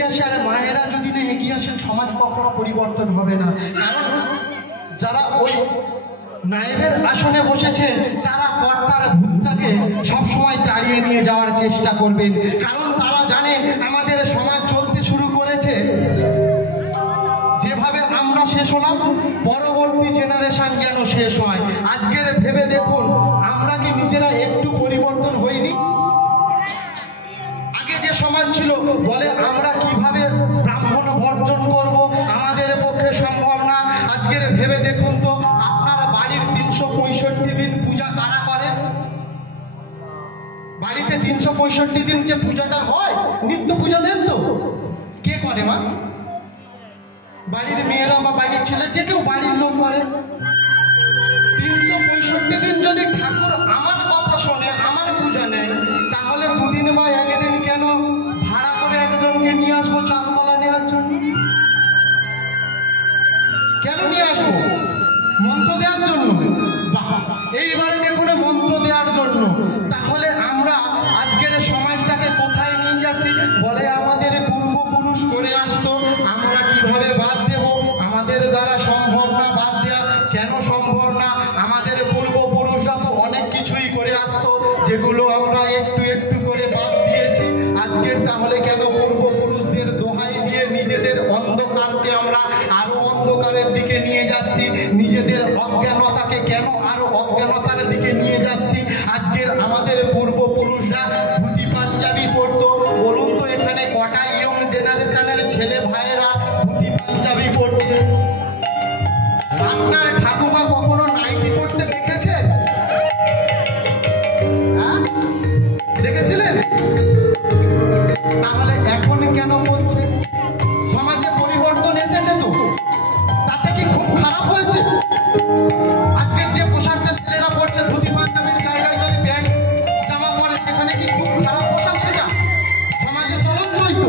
এগিয়ে আসে। আর মায়েরা যদি না এগিয়ে আসেন সমাজ কখনো পরিবর্তন হবে না। কারণ যারা ওই নায়েবের আসনে বসেছেন তারা কর্তার ভূতটাকে সবসময় তাড়িয়ে নিয়ে যাওয়ার চেষ্টা করবেন। কারণ তারা জানে আমাদের সমাজ চলতে শুরু করেছে যেভাবে আমরা শেষ হলাম, পরবর্তী জেনারেশন যেন শেষ হয়। আজকের ভেবে দেখুন, আমরা কি নিজেরা একটু পরিবর্তন হইনি? আগে যে সমাজ ছিল বলে আমরা কিভাবে ব্রাহ্মণ বর্জন করব, আমাদের পক্ষে সম্ভব না। আজকের ভেবে দেখুন তো, আপনারা বাড়ির 365 দিন পূজা কারা করে? বাড়িতে 365 দিন যে পূজাটা হয়, নিত্য পূজা দেন তো কে করে? মা, বাড়ির মেয়েরা বা বাড়ির ছেলে, যে কেউ বাড়ির লোক করে। 365 দিন যদি ঠাকুর আমার কথা শোনে, আমার পূজা নেয়, তাহলে দুদিন বা একদিন কেন ভাড়া করে একজনকে নিয়ে আসবো চালতলা নেওয়ার জন্য? কেন নিয়ে আসবো? মন্ত্র দেওয়ার জন্য? এইবারে দেখুন, মন্ত্র দেওয়ার জন্য। তাহলে আমরা আজকের সমাজটাকে কোথায় নিয়ে যাচ্ছি? বলে আমাদের পূর্বপুরুষ করে আসতো, আমরা কিভাবে বাদ দেব? আমাদের দ্বারা সম্ভব না বাদ দেওয়া। কেন সম্ভব না? আমাদের পূর্বপুরুষরা তো অনেক কিছুই করে আসতো, যেগুলো আমরা একটু একটু করে বাদ দিয়েছি। আজকের তাহলে কেন পূর্বপুরুষদের দোহাই দিয়ে নিজেদের অন্ধকারকে আমরা আরো অন্ধকারের দিকে নিয়ে যাচ্ছি? নিজেদের অজ্ঞানতাকে কেন আরো অজ্ঞানতার দিকে নিয়ে যাচ্ছি? আজকের আমাদের পূর্বপুরুষরা ধুতি পাঞ্জাবি পরতো। বলুন তো, এখানে কটা ইয়ং জেনারেশনের ছেলে ভাইয়েরা ধুতি পাঞ্জাবি পরছে? আপনার ঠাকুমা কখনো নাইটি পরতে দেখেছেন? হ্যাঁ, দেখেছিলেন? তাহলে এখন কেন পড়ছে? সমাজে পরিবর্তন এসেছে তো, তাতে কি খুব খারাপ হয়েছে? আজকের যে পোশাকটা ছেলেরা পড়ছে, ধুতি পাঞ্জাবির জায়গায় যদি প্যান্ট জামা পরে, সেখানে কি খুব খারাপ পোশাক? সেটা সমাজে চলনই তো।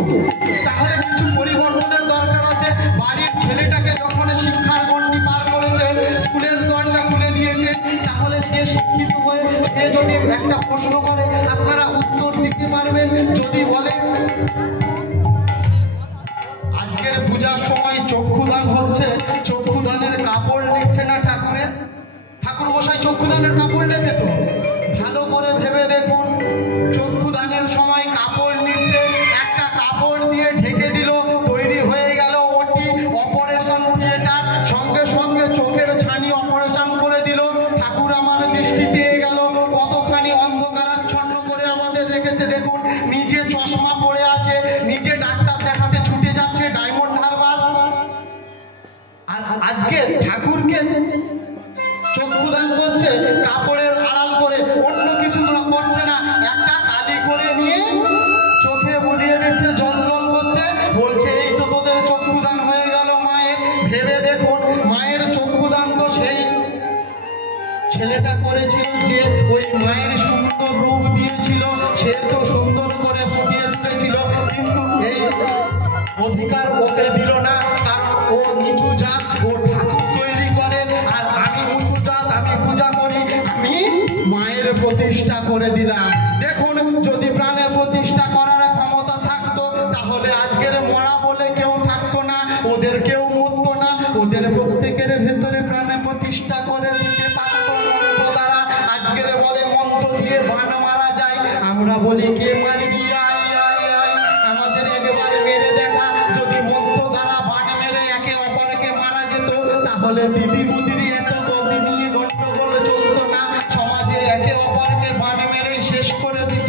তাহলে কিছু পরিবর্তনের দরকার আছে। বাড়ির ছেলেটাকে যখন শিক্ষার গণ্ডি পার করেছে, স্কুলের দরজা খুলে দিয়েছে, তাহলে সে শিক্ষিত হয়ে সে যদি একটা প্রশ্ন করে, আপনারা উত্তর দিতে পারবেন। যদি বলে আজকের পূজার সময় চক্ষুদান হচ্ছে, চক্ষুদানের কাপড় নিচ্ছে না ঠাকুরের? ঠাকুর মশাই চক্ষুদানের কাপড় নিতে তো ভালো করে ভেবে দেখুন। চক্ষুদানের সময় কাপড় নিচ্ছে, একটা কাপড় দিয়ে ঢেকে দিল, তৈরি হয়ে গেল ওটি অপারেশন থিয়েটার। সঙ্গে সঙ্গে চোখের ছানি অপারেশন করে দিল। ঠাকুর আমার দৃষ্টি পেয়ে গেল। কতখানি অন্ধকারাচ্ছন্ন করে আমাদের রেখেছে দেখুন। নিজে চশমা পরে আছে, নিজে ডাক্তার দেখাতে ছুটে যাচ্ছে ডায়মন্ড হারবার। আর আজকে ঠাকুরকে চক্ষুদান করছে কাপড়ের আড়াল করে, অন্য কিছু করছে না। একটা কালি করে নিয়ে চোখে বুলিয়ে দিচ্ছে, জল জল করছে, বলছে এই তো তোদের চক্ষুদান হয়ে গেল মায়ের। ভেবে দেখুন, মায়ের চক্ষুদান তো সেই ছেলেটা করেছিল যে ওই মায়ের সুন্দর রূপ দিয়েছিল, সে তো সুন্দর করে ফুটিয়ে তুলেছিল, কিন্তু এই অধিকার ওকে দিল না। কারণ ও নিচু জাত, ও ঠাকুর তৈরি করে, আর আমি উঁচু জাত, আমি পূজা করি, আমি মায়ের প্রতিষ্ঠা করে দিলাম। দেখুন, যদি প্রাণের প্রতিষ্ঠা করার ক্ষমতা থাকতো, তাহলে আজকের মরা বলে কেউ থাকতো না, ওদের কেউ মরতো না, ওদের প্রত্যেকের ভেতরে প্রাণে প্রতিষ্ঠা করে দিতে পারত মন্ত্র দ্বারা। আজকের বলে মন্ত্র দিয়ে বান মারা যায়, আমরা বলি কে মারবি, আয় আয় আয়, আমাদের একেবারে মেরে দেখা। যদি মন্ত্র দ্বারা বান মেরে একে অপরকে মারা যেত, তাহলে দিদি মুদিরি এত গতি নিয়ে গন্ডগোল চলতো না। সমাজে একে অপরকে বান মেরে শেষ করে দিত।